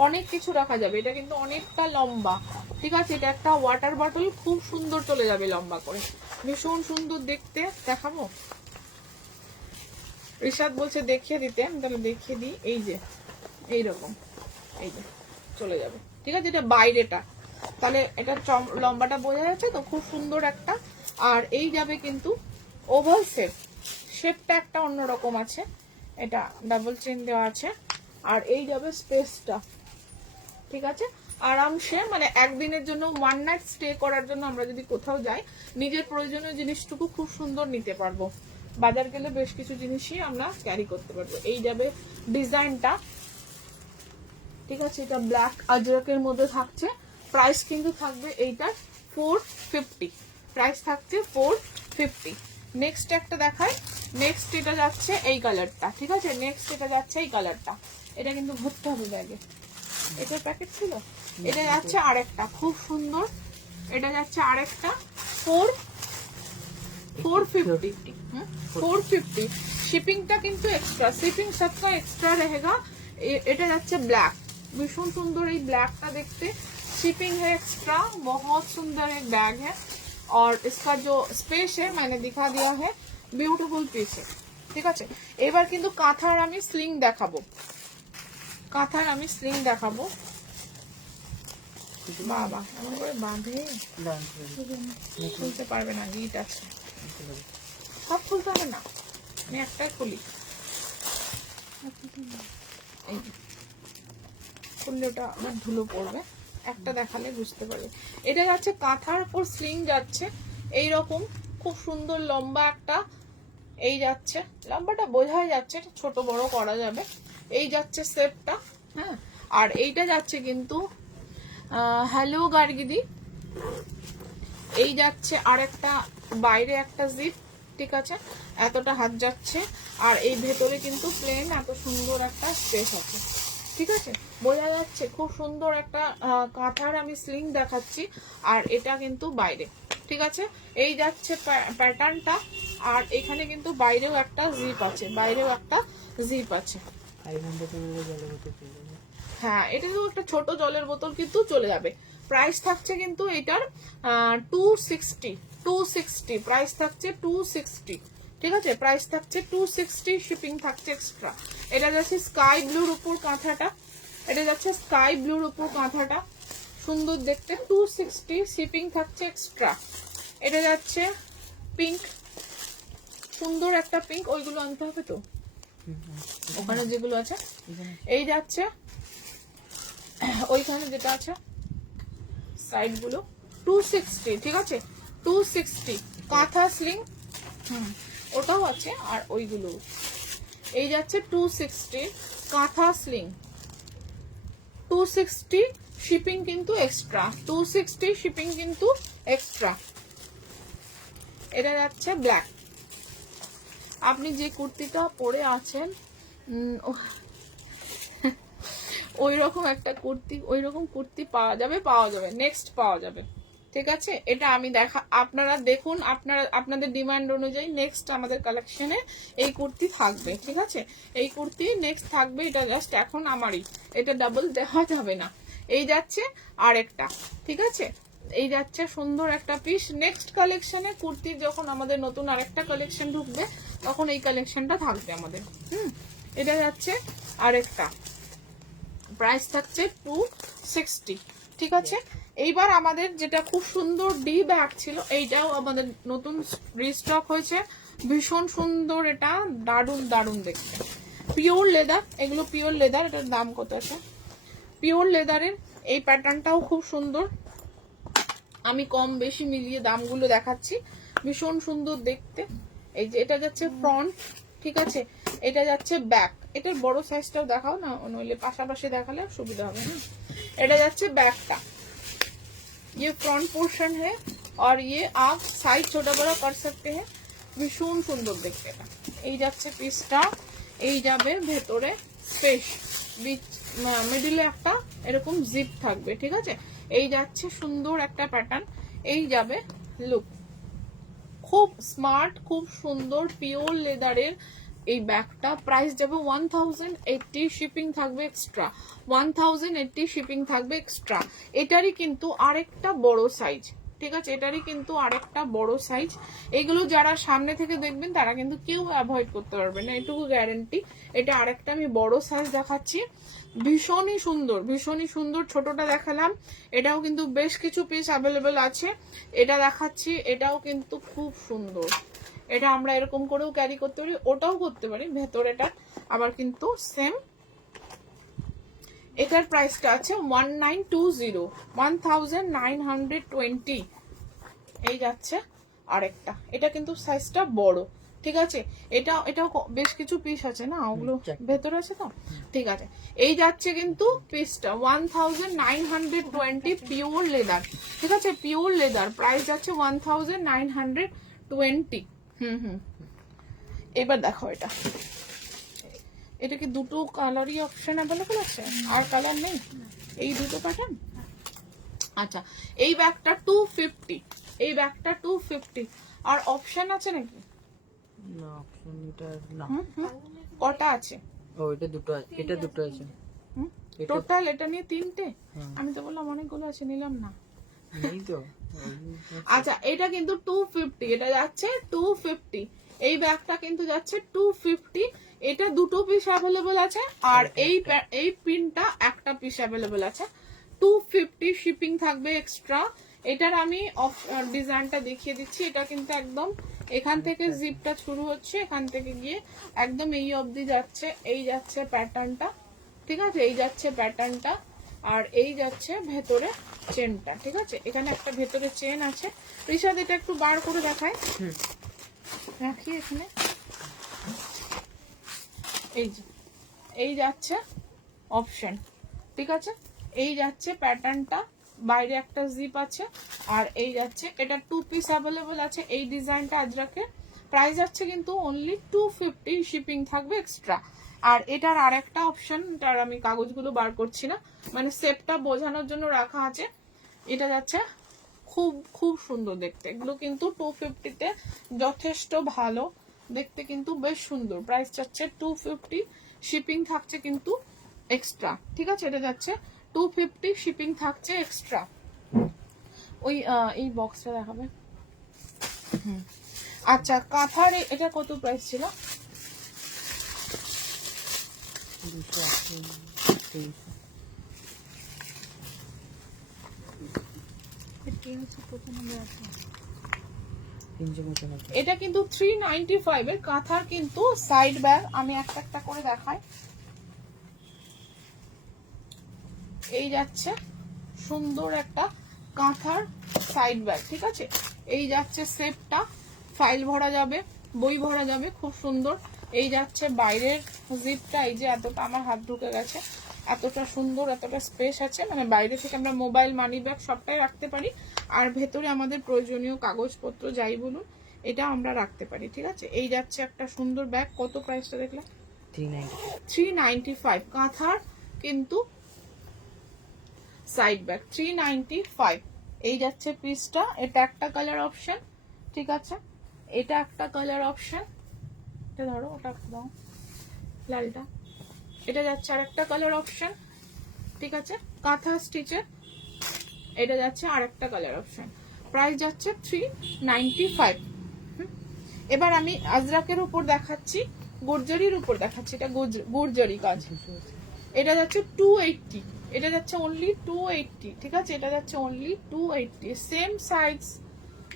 অনেক কিছু রাখা যাবে। এটা কিন্তু অনেকটা লম্বা, ঠিক আছে। এটা একটা ওয়াটার বটল, খুব সুন্দর চলে যাবে লম্বা করে, ভীষণ সুন্দর দেখতে। দেখাবো, রিশাদ বলছে দেখিয়ে দিতে, আমি তাহলে দেখিয়ে দিই। এই যে এইরকম, এই যে চলে যাবে, ঠিক আছে। এটা বাইরেটা, তাহলে এটা লম্বাটা বোঝা যাচ্ছে তো, খুব সুন্দর একটা। আর এই যাবে কিন্তু ওভাল শেপ, শেপটা একটা অন্যরকম আছে, এটা ডাবল চেন দেওয়া আছে। আর এই যাবে স্পেসটা, ঠিক আছে। আরামসে মানে একদিনের জন্য, ওয়ান নাইট স্টে করার জন্য আমরা যদি কোথাও যাই, নিজের প্রয়োজনীয় জিনিসটুকু খুব সুন্দর নিতে পারবো। বাজার গেলে বেশ কিছু জিনিসই আমরা ক্যারি করতে পারবো। এই যাবে ডিজাইনটা, ঠিক আছে। এটা ব্ল্যাক আজরকের মধ্যে থাকছে। প্রাইস কিন্তু থাকবে এইটার 450, প্রাইস থাকছে 450। নেক্সট একটা দেখাই, নেক্সট এটা যাচ্ছে এই কালারটা, ঠিক আছে। নেক্সট এটা যাচ্ছে এই কালারটা, এটা কিন্তু ভরতে হবে ব্যাগে, এটার প্যাকেট ছিল। এটা যাচ্ছে আরেকটা খুব সুন্দর, এটা যাচ্ছে আরেকটা 450। শিপিংটা কিন্তু এক্সট্রা, শিপিং সবকা এক্সট্রা रहेगा। এটা যাচ্ছে ব্ল্যাক, भीषण सुंदर। ये ब्लैकটা দেখতে, शिपिंग है एक्स्ट्रा, बहुत सुंदर एक बैग है। और इसका जो स्पेस है मैंने दिखा दिया है, ब्यूटीफुल পিস है, ঠিক আছে। এবার কিন্তু কাঁথার আমি স্লিং দেখাবো, কাঁথার আমি স্লিং দেখাবো। বাবা এমন করে বাঁধে খুলতে পারবে না, গিট আছে। সব খুলতে হবে না, আমি একটাই খুলি। এই যে, খুললে ওটা আমার ধুলো পড়বে, একটা দেখালে বুঝতে পারবে। এটা যাচ্ছে কাঁথার উপর স্লিং যাচ্ছে এইরকম, খুব সুন্দর লম্বা একটা, এই যাচ্ছে লম্বাটা বোঝাই যাচ্ছে, এটা ছোট বড় করা যাবে। এই যাচ্ছে সেটটা, হ্যাঁ। আর এইটা যাচ্ছে কিন্তু হ্যালো গার্গিদি, এই যাচ্ছে আর একটা বাইরে একটা জিপ, ঠিক আছে, এতটা হাত যাচ্ছে। আর এই ভেতরে কিন্তু প্লেন এত সুন্দর একটা স্পেস আছে, ঠিক আছে, বোঝা যাচ্ছে। খুব সুন্দর একটা কাঁথার আমি স্লিং দেখাচ্ছি, আর এটা কিন্তু বাইরে, ঠিক আছে। এই যাচ্ছে প্যাটার্নটা, আর এখানে কিন্তু বাইরেও একটা জিপ আছে, বাইরেও একটা জিপ আছে। হ্যাঁ, এটা কিন্তু একটা ছোট জলের বোতল কিন্তু চলে যাবে। প্রাইস থাকছে কিন্তু এটার 260 প্রাইস থাকছে 260, ঠিক আছে, প্রাইস থাকছে 260, শিপিং থাকছে এক্সট্রা। এটা যাচ্ছে স্কাই ব্লুর উপর কাঁথাটা, এটা যাচ্ছে স্কাই ব্লুর উপর কাঁথাটা, সুন্দর দেখতে, 260, শিপিং থাকছে এক্সট্রা। এটা যাচ্ছে পিঙ্ক, সুন্দর একটা পিঙ্ক, ওইগুলো আনতে হবে তো ওখানে যেগুলো আছে। এই যাচ্ছে ওইখানে যেটা আছে সাইড গুলো, 260, ঠিক আছে, 260 কাঁথা স্লিং, ওটাও আছে, আর ওইগুলো। এই যাচ্ছে 260 কাঁথা স্লিং, 260, শিপিং কিন্তু এক্সট্রা, 260 শিপিং কিন্তু এক্সট্রা। এটা যাচ্ছে ব্ল্যাক, আপনি যে কুর্তিটা পরে আছেন ওই রকম একটা কুর্তি, ওই রকম কুর্তি পাওয়া যাবে, নেক্সট পাওয়া যাবে, ঠিক আছে। এটা আমি আপনারা দেখুন, আপনাদের ডিমান্ড অনুযায়ী নেক্সট আমাদের কালেকশনে এই কুর্তি থাকবে, ঠিক আছে, এই কুর্তি নেক্সট থাকবে। এটা জাস্ট এখন আমারই, এটা ডাবল দেওয়া যাবে না। এই যাচ্ছে আরেকটা, ঠিক আছে, এই যাচ্ছে সুন্দর একটা পিস। নেক্সট কালেকশনে কুর্তি যখন আমাদের নতুন আরেকটা কালেকশন ঢুকবে তখন এই কালেকশনটা থাকবে আমাদের। এটা যাচ্ছে আরেকটা, প্রাইস থাকছে 260, ঠিক আছে। এইবার আমাদের যেটা খুব সুন্দর ডি ব্যাগ ছিল, এইটাও আমাদের নতুন রিস্টক হয়েছে, ভীষণ সুন্দর, এটা দারুণ দারুণ দেখতে, পিওর লেদার, এগুলো পিওর লেদার। এটার দাম কত আছে? পিওর লেদারের এই প্যাটার্নটাও খুব সুন্দর, আমি কম বেশি মিলিয়ে দামগুলো দেখাচ্ছি, ভীষণ সুন্দর দেখতে। এই যে এটা যাচ্ছে ফ্রন্ট, ঠিক আছে, এটা যাচ্ছে ব্যাক। এটার বড় সাইজটাও দেখাও না, নইলে পাশাপাশি দেখালে সুবিধা হবে না। এটা যাচ্ছে ব্যাকটা, ये फ्रंट पोर्शन है और ये आप साइज छोटा बड़ा कर सकते हैं, ভীষণ সুন্দর দেখতে। এটা এই যাচ্ছে পিসটা, এই যাবে ভেতরে স্পেস, মিডিলে একটা এরকম জিপ থাকবে, ঠিক আছে। এই যাচ্ছে সুন্দর একটা প্যাটার্ন, এই যাবে লুক, খুব স্মার্ট, খুব সুন্দর, পিওর লেদারের এই ব্যাগটা। প্রাইস যাবে 1080, শিপিং থাকবে এক্সট্রা, 1080 শিপিং থাকবে এক্সট্রা। এটারই কিন্তু আরেকটা বড় সাইজ, ঠিক আছে, এটারই কিন্তু আরেকটা বড় সাইজ। এগুলো যারা সামনে থেকে দেখবেন তারা কিন্তু কেউ অ্যাভয়েড করতে পারবে না, এটুকু গ্যারেন্টি। এটা আরেকটা আমি বড় সাইজ দেখাচ্ছি, ভীষণই সুন্দর, ভীষণই সুন্দর। ছোটটা দেখালাম, এটাও কিন্তু বেশ কিছু পিস অ্যাভেলেবেল আছে। এটা দেখাচ্ছি, এটাও কিন্তু খুব সুন্দর, এটা আমরা এরকম করেও ক্যারি করতে পারি, ওটাও করতে পারি, ভেতরেটা আবার কিন্তু সেম। এটার প্রাইসটা আছে 1920, 1920। এই যাচ্ছে আরেকটা, এটা কিন্তু সাইজটা বড়, ঠিক আছে, এটাও বেশ কিছু পিস আছে না, ওগুলো ভেতরে আছে তো, ঠিক আছে। এই যাচ্ছে কিন্তু পিসটা 1920, পিওর লেদার, ঠিক আছে, পিওর লেদার, প্রাইস যাচ্ছে 1920। এবার দেখো এটা, এটা কি দুটো কালারই অপশন অ্যাভেলেবল আছে, আর কালার নেই, এই দুটো প্যাটার্ন। আচ্ছা, এই ব্যাগটা 250, এই ব্যাগটা 250, আর অপশন আছে নাকি? না, অপশন এটা না। কটা আছে? ও এটা দুটো আছে, এটা দুটো আছে টোটাল, এটা নিয়ে তিনটে। আমি তো বললাম অনেকগুলো আছে, নিলাম না। নেই তো। আচ্ছা, এটা কিন্তু 250, এটা যাচ্ছে 250, এই ব্যাগটা কিন্তু যাচ্ছে 250, এটা দুটো পিস অ্যাভেলেবল আছে, আর এই পিনটা একটা পিস অ্যাভেলেবল আছে। 250 শিপিং থাকবে এক্সট্রা। এটার আমি ডিজাইনটা দেখিয়ে দিচ্ছি। এটা কিন্তু একদম এখান থেকে জিপটা শুরু হচ্ছে, এখান থেকে গিয়ে একদম এই অবধি যাচ্ছে। এই যাচ্ছে প্যাটার্নটা, ঠিক আছে, এই যাচ্ছে প্যাটার্নটা, আর এই যাচ্ছে ভেতরে চেনটা, ঠিক আছে। এখানে একটা ভেতরে চেন আছে। ঋষাদ এটা একটু বার করে দেখায়, রাখি এখানে। এই যে এই যাচ্ছে অপশন, ঠিক আছে, এই যাচ্ছে প্যাটার্নটা, বাইরে একটা জিপ আছে, আর এই যাচ্ছে, এটা 2 পিস অ্যাভেলেবল আছে এই ডিজাইনটা আজরাকের। প্রাইস যাচ্ছে কিন্তু অনলি 250, শিপিং থাকবে এক্সট্রা। আর এটার আরেকটা অপশন, তার আমি কাগজগুলো বার করছি না, মানে সেপটা বোঝানোর জন্য রাখা আছে। এটা যাচ্ছে খুব খুব সুন্দর দেখতে, এগুলো কিন্তু 250-তে যথেষ্ট ভালো দেখতে, কিন্তু বেশ সুন্দর। প্রাইস যাচ্ছে 250, শিপিং থাকছে কিন্তু এক্সট্রা, ঠিক আছে। এটা যাচ্ছে 250, শিপিং থাকছে এক্সট্রা। ওই এই বক্সটা দেখাবে। আচ্ছা, কাঁথার এটা কত প্রাইস ছিল? 228 এটা কিন্তু 395 এর কাঁথার কিন্তু সাইড ব্যাগ। আমি একটা একটা করে দেখাই। এই যাচ্ছে সুন্দর একটা কাঁথার সাইড ব্যাগ, ঠিক আছে। এই যাচ্ছে সেপটা, ফাইল ভরা যাবে, বই ভরা যাবে, খুব সুন্দর। এই যাচ্ছে বাইরের জিপটা, এই যে এতটা আমার হাত ঢুকে গেছে, এতটা সুন্দর, এতটা স্পেস আছে, মানে বাইরে থেকে আমরা মোবাইল, মানি ব্যাগ সবটাই রাখতে পারি। আর ভেতরে আমাদের প্রয়োজনীয় কাগজপত্র যাই বলুন এটা আমরা রাখতে পারি, ঠিক আছে। এই যাচ্ছে একটা সুন্দর ব্যাগ। কত প্রাইসটা দেখলে? 395 কাঁথার কিন্তু সাইড ব্যাগ, 395। এই যাচ্ছে পিসটা, এটা একটা কালার অপশন, ঠিক আছে, এটা একটা কালার অপশন। এটা ধরো, ওটা দাও লালটা। এটা যাচ্ছে আরেকটা কালার অপশন, ঠিক আছে, কাঁথা স্টিচের। এটা যাচ্ছে আরেকটা কালার অপশন। প্রাইস যাচ্ছে 395। এবার আমি আজরাকের উপর দেখাচ্ছি, গুর্জারির উপর দেখাচ্ছি। এটা গুর্জারি কাজ। এটা যাচ্ছে 280, এটা যাচ্ছে অনলি 280, ঠিক আছে। এটা যাচ্ছে অনলি 280, সেম সাইজ,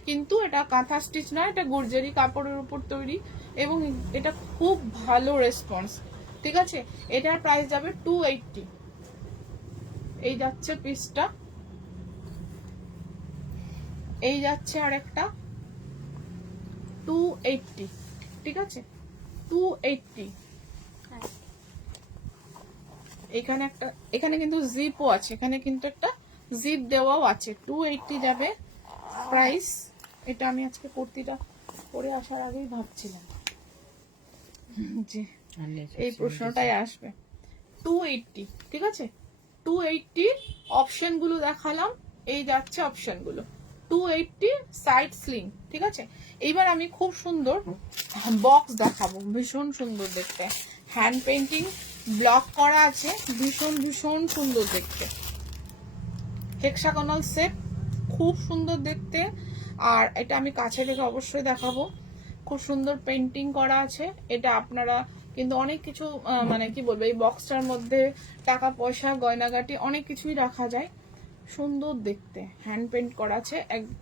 কিন্তু এটা কাঁথা স্টিচ না, এটা গুর্জারি কাপড়ের উপর তৈরি, এবং এটা খুব ভালো রেসপন্স, ঠিক আছে। এটার প্রাইস যাবে 280। এই যাচ্ছে পিসটা, এই যাচ্ছে আরেকটা 280, ঠিক আছে, 280। এখানে একটা, এখানে কিন্তু জিপও আছে, এখানে কিন্তু একটা জিপ দেওয়াও আছে। 280 যাবে প্রাইস। এটা আমি আজকে কুর্তিটা পরে আসার আগেই ভাবছিলাম যে এই প্রশ্নটাই আসবে। 280, ঠিক আছে, 280 অপশন গুলো দেখালাম। এই যাচ্ছে অপশন গুলো 280 সাইড স্লিং, ঠিক আছে। এইবার আমি খুব সুন্দর বক্স দেখাবো, ভীষণ সুন্দর দেখতে, হ্যান্ড পেন্টিং ব্লক করা আছে, ভীষণ ভীষণ সুন্দর দেখতে, হেক্সাগোনাল শেপ, খুব সুন্দর দেখতে। আর এটা আমি কাছে থেকে অবশ্যই দেখাবো, খুব সুন্দর পেন্টিং করা আছে। এটা আপনারা কিন্তু অনেক কিছু মানে কি বলবো, এই বক্সটার মধ্যে টাকা পয়সা, গয়নাগাটি অনেক কিছুই রাখা যায়, সুন্দর দেখতে, হ্যান্ড পেন্ট করা আছে,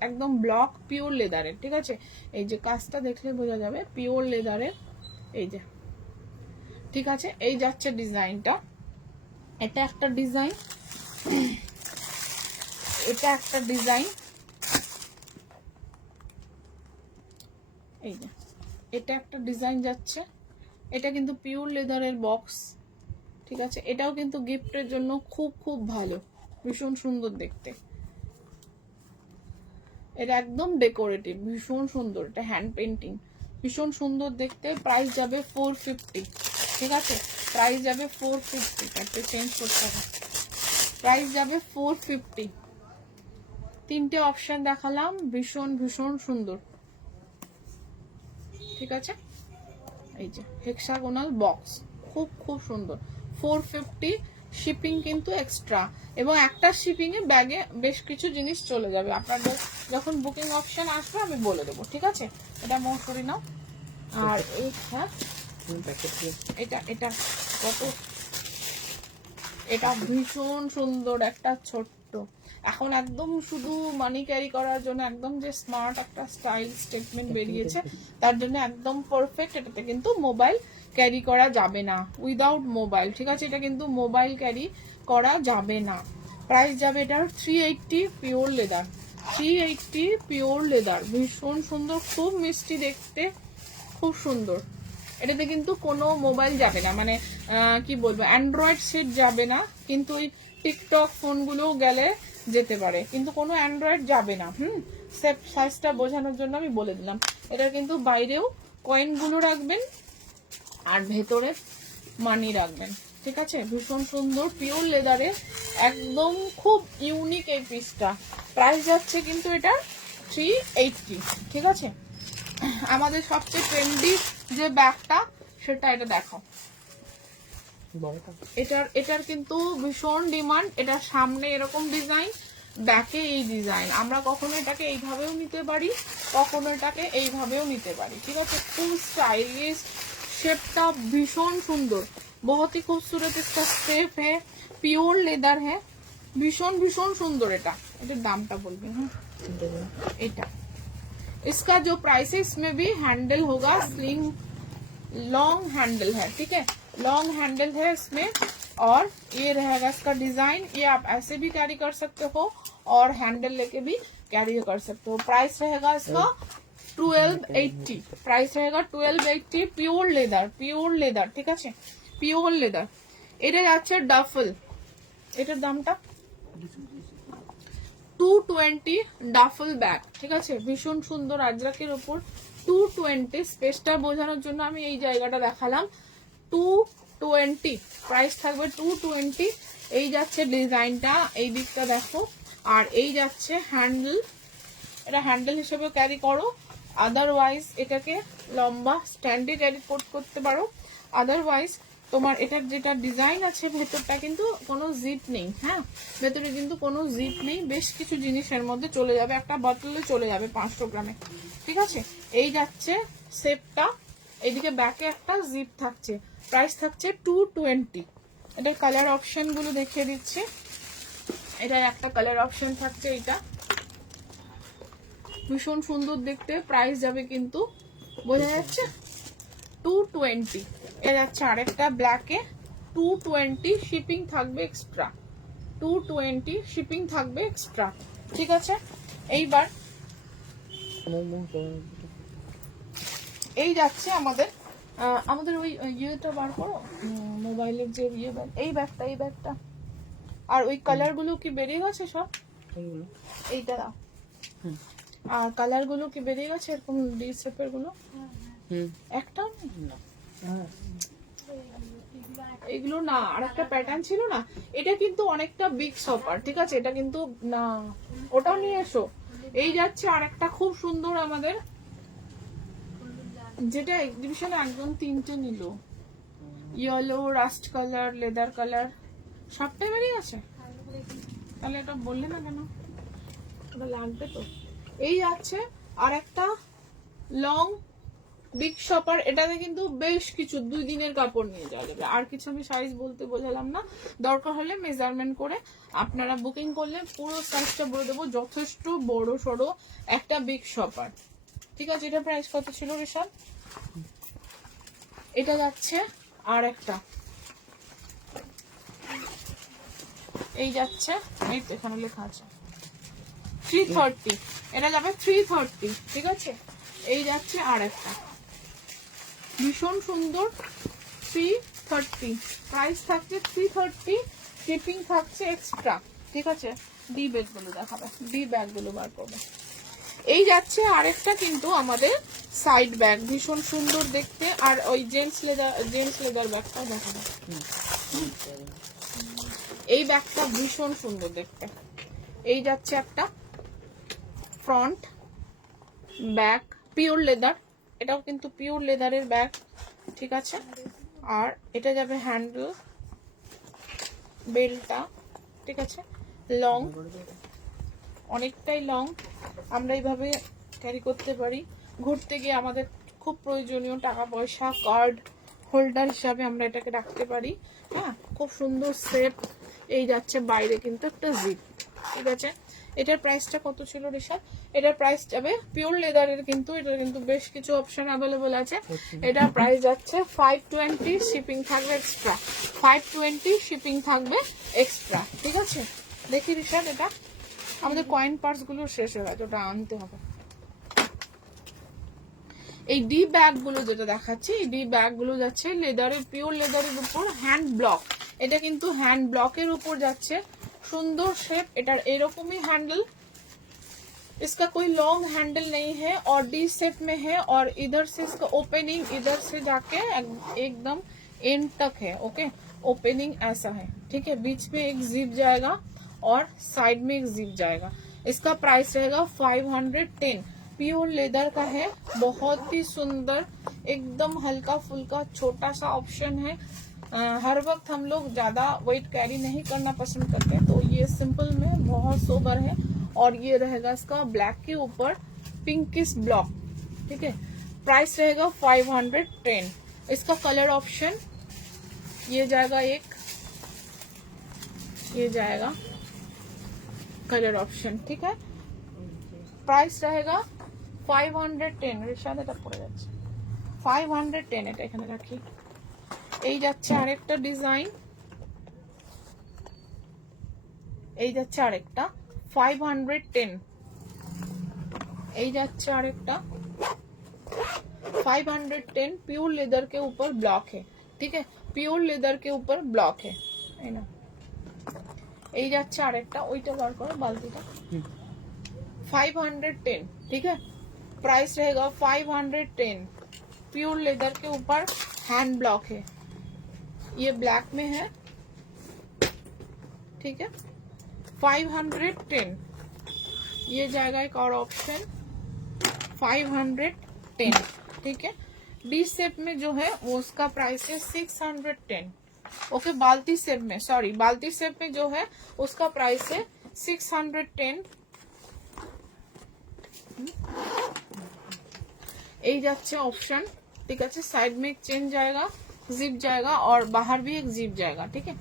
একদম ব্লক পিওর লেদারের, ঠিক আছে। এই যে কাজটা দেখলে বোঝা যাবে পিওর লেদারের, এই যে, ঠিক আছে। এই যাচ্ছে ডিজাইনটা, এটা একটা ডিজাইন, এটা একটা ডিজাইন, এই যে এটা একটা ডিজাইন যাচ্ছে। এটা কিন্তু পিওর লেদারের বক্স, ঠিক আছে। এটাও কিন্তু গিফটের জন্য খুব খুব ভালো, ভীষণ সুন্দর দেখতে। এটা একদম ডেকোরেটিভ, ভীষণ সুন্দর, এটা হ্যান্ড পেন্টিং, ভীষণ সুন্দর দেখতে। প্রাইস যাবে 450, ঠিক আছে, প্রাইস যাবে 450। একটা চেঞ্জ করতে হবে, প্রাইস যাবে 450। তিনটে অপশন দেখালাম, ভীষণ ভীষণ সুন্দর, ঠিক আছে। এই যে হেক্সাগোনাল বক্স, খুব খুব সুন্দর, 450, শিপিং কিন্তু এক্সট্রা, এবং একটা শিপিং এ ব্যাগে বেশ কিছু জিনিস চলে যাবে। আপনাদের যখন বুকিং অপশন আসবে আমি বলে দেবো, ঠিক আছে। এটা মৌসুরি নাও, আর এই হ্যাঁ প্যাকেট এটা এটা কত, এটা ভীষণ সুন্দর একটা ছোট্ট, এখন একদম শুধু মানি ক্যারি করার জন্য একদম যে স্মার্ট একটা স্টাইল স্টেটমেন্ট বেরিয়েছে তার জন্য একদম পারফেক্ট। এটাতে কিন্তু মোবাইল ক্যারি করা যাবে না, উইদাউট মোবাইল, ঠিক আছে? এটা কিন্তু মোবাইল ক্যারি করা যাবে না। প্রাইস যাবে এটার 380 পিওর লেদার, 380 পিওর লেদার, ভীষণ সুন্দর, খুব মিষ্টি দেখতে, খুব সুন্দর। এটাতে কিন্তু কোনো মোবাইল যাবে না, মানে কি বলবো, অ্যান্ড্রয়েড সেট যাবে না, কিন্তু ওই টিকটক ফোনগুলো গেলে যেতে পারে, কিন্তু কোনো অ্যান্ড্রয়েড যাবে না। সাইজটা বোঝানোর জন্য আমি বলে দিলাম। এটা কিন্তু বাইরেও কয়েনগুলো রাখবেন আর ভেতরে মানি রাখবেন, ঠিক আছে? ভীষণ সুন্দর পিওর লেদারে, একদম খুব ইউনিক এই পিসটা। প্রাইস যাচ্ছে কিন্তু এটা 380, ঠিক আছে? আমাদের সবচেয়ে ট্রেন্ডি যে ব্যাগটা সেটা এটা দেখো, এটার কিন্তু ভীষণ ডিমান্ড। এটার সামনে এরকম ডিজাইন, ব্যাকে এই ডিজাইন। আমরা কখনো এটাকে এইভাবেও নিতে পারি, কখনো এটাকে এইভাবেও নিতে পারি, ঠিক আছে? খুব স্টাইলিশ, शेपটা ভীষণ সুন্দর, बहुत ही खूबसूरत इसका शेप है, प्योर लेदर है, ভীষণ ভীষণ সুন্দর। এটার দামটা বলবি? হ্যাঁ, এটা इसका जो प्राइस है इसमें भी हैंडल होगा, स्लिंग लॉन्ग हैंडल है, ठीक है? लॉन्ग हैंडल है इसमें, और ये रहेगा इसका डिजाइन। ये आप ऐसे भी कैरी कर सकते हो और हैंडल लेके भी कैरी कर सकते हो। प्राइस रहेगा इसका 1280, प्राइस रहेगा 1280, प्योर लेदर, ठीक है? Pure leather. এটা যাচ্ছে ডাফল, এটার দামটা 220 ডাফল ব্যাগ, ঠিক আছে? ভীষণ সুন্দর আজরাকের উপর 220, স্পেসটা বোঝানোর জন্য আমি এই জায়গাটা দেখালাম। 220 প্রাইস থাকবে 220। এই যাচ্ছে ডিজাইনটা, এই দিকটা দেখো, আর এই যাচ্ছে হ্যান্ডেল। এটা হ্যান্ডেল হিসেবে ক্যারি করো, আদারওয়াইজ এটাকে লম্বা স্ট্যান্ডে ক্যারি করতে পারো। আদারওয়াইজ তোমার এটার যেটা ডিজাইন আছে ভেতরটা কিন্তু কোনো জিপ নেই, হ্যাঁ, ভেতরে কিন্তু কোনো জিপ নেই। বেশ কিছু জিনিসের মধ্যে চলে যাবে, একটা বোতলে চলে যাবে 500 গ্রামে, ঠিক আছে? এই যাচ্ছে শেপটা, এইদিকে ব্যাকে একটা জিপ থাকছে। প্রাইস থাকছে 220। এটার কালার অপশন গুলো দেখিয়ে দিচ্ছি। এটার একটা কালার অপশন থাকছে, এইটা ভীষণ সুন্দর দেখতে। প্রাইস যাবে কিন্তু, বোঝা যাচ্ছে, 220। এর যাচ্ছে আরেকটা ব্ল্যাকে 220, শিপিং থাকবে এক্সট্রা, 220 শিপিং থাকবে এক্সট্রা, ঠিক আছে? এইবার এই যাচ্ছে আমাদের ওই ইয়েটা বার করো, মোবাইলের যে ইয়ে ব্যাগ, এই ব্যাগটা আর ওই কালার গুলো কি বেরিয়ে গেছে সব? এইটা দাও। আর কালার গুলো কি বেরিয়ে গেছে এরকম ডি শেপের গুলো? একটা না, এগুলো না, আর একটা প্যাটার্ন ছিল না, এটা কিন্তু অনেকটা বিগ শপার, ঠিক আছে? এটা কিন্তু না, ওটাও নিয়ে এসো। এই যাচ্ছে আর একটা খুব সুন্দর আমাদের, যেটা এক্সিবিশনে একদম 3টে নিল, yellow, rushed colour, leather colour, সবটাই বেরিয়ে গেছে। তাহলে এটা বললে না কেন? ওটা লাগবে তো। এই যাচ্ছে আর একটা লং বিগ শপার, এটাতে কিন্তু বেশ কিছু 2 দিনের কাপড় নিয়ে যাওয়া যাবে। আর কিছু আমি সাইজ বলতে বোঝালাম না, দরকার হলে মেজারমেন্ট করে আপনারা বুকিং করলে পুরো সাইজটা বলে দেবো। যথেষ্ট বড় সড়ো একটা বিগ শপার, ঠিক আছে? এটা প্রাইস কত ছিল বিশাল? এটা যাচ্ছে আর একটা, এই যাচ্ছে, এই এখানে লেখা আছে 330, এটা যাবে 330, ঠিক আছে? এই যাচ্ছে আর একটা ভীষণ সুন্দর 330, প্রাইস থাকছে 330, শিপিং থাকছে এক্সট্রা, ঠিক আছে? ডি ব্যাগগুলো দেখাবে, ডি ব্যাগগুলো বার করবে। এই যাচ্ছে আরেকটা কিন্তু আমাদের সাইড ব্যাগ, ভীষণ সুন্দর দেখতে। আর ওই জেন্টস লেদার ব্যাগটা দেখাবে, এই ব্যাগটা ভীষণ সুন্দর দেখতে। এই যাচ্ছে একটা ফ্রন্ট ব্যাগ, পিওর লেদার, এটাও কিন্তু পিওর লেদারের ব্যাগ, ঠিক আছে? আর এটা যাবে হ্যান্ডেল, বেলটা, ঠিক আছে? লং, অনেকটাই লং, আমরা এইভাবে ক্যারি করতে পারি। ঘুরতে গিয়ে আমাদের খুব খুব প্রয়োজনীয়, টাকা পয়সা কার্ড হোল্ডার হিসাবে আমরা এটাকে রাখতে পারি। হ্যাঁ, খুব সুন্দর শেপ। এই যাচ্ছে বাইরে কিন্তু একটা জিপ, ঠিক আছে। এটার প্রাইসটা কত ছিল ঋষাদ? এটার প্রাইস যাবে পিওর লেদারের, কিন্তু এটা কিন্তু বেশ কিছু অপশন অ্যাভেলেবল আছে। এটার প্রাইস যাচ্ছে 520, শিপিং থাকবে এক্সট্রা। 520 শিপিং থাকবে এক্সট্রা, ঠিক আছে। দেখি ঋষাদ, এটা আমাদের কয়েন পার্স গুলো শেষ হয়ে গেছে, ওটা আনতে হবে। এই ডি ব্যাগ গুলো যেটা দেখাচ্ছি, এই ডি ব্যাগ গুলো যাচ্ছে লেদারের, পিওর লেদারের উপর হ্যান্ড ব্লক। এটা কিন্তু হ্যান্ড ব্লকের উপর যাচ্ছে, सुंदर शेप। एटार एरकमी हैंडल, इसका कोई लॉन्ग हैंडल नहीं है और डी शेप में है और इधर से इसका ओपनिंग इधर से जाके एकदम एंड तक है। ओके, ओपनिंग ऐसा है, ठीक है। बीच में एक जिप जाएगा और साइड में एक जिप जाएगा। इसका प्राइस रहेगा 510। प्योर लेदर का है, बहुत ही सुंदर, एकदम हल्का फुल्का छोटा सा ऑप्शन है। हर वक्त हम लोग ज्यादा वेट कैरी नहीं करना पसंद करते, तो ये सिंपल में बहुत सोबर है। और ये रहेगा इसका ब्लैक के ऊपर पिंकिश ब्लॉक, ठीक है। प्राइस रहेगा 510। इसका कलर ऑप्शन ये जाएगा, एक ये जाएगा कलर ऑप्शन, ठीक है। प्राइस रहेगा 510। ऋषाद এটা পড়ে যাচ্ছে 510। এটা এখানে রাখি। এই যাচ্ছে আরেকটা ডিজাইন, এই যাচ্ছে আরেকটা 510। এই যাচ্ছে আরেকটা 510। प्योर लेदर के ऊपर ब्लॉक है, ठीक है। प्योर लेदर के ऊपर ब्लॉक है, এই না। এই যাচ্ছে আরেকটা, ওইটা বার করো বালতিটা। 510, ठीक है। प्राइस रहेगा 510। प्योर लेदर के ऊपर हैंड ब्लॉक है, ये ब्लैक में है, ठीक है। 510। ये जाएगा एक और ऑप्शन 510, ठीक है। डी शेप में जो है वो उसका प्राइस है 610। ओके, बाल्टी शेप में, सॉरी, बाल्टी शेप में जो है उसका प्राइस है 610। এই যাচ্ছে ऑप्शन, ठीक है। साइड में एक चेन जाएगा, जिप जाएगा और बाहर भी एक जिप जाएगा, ठीक है।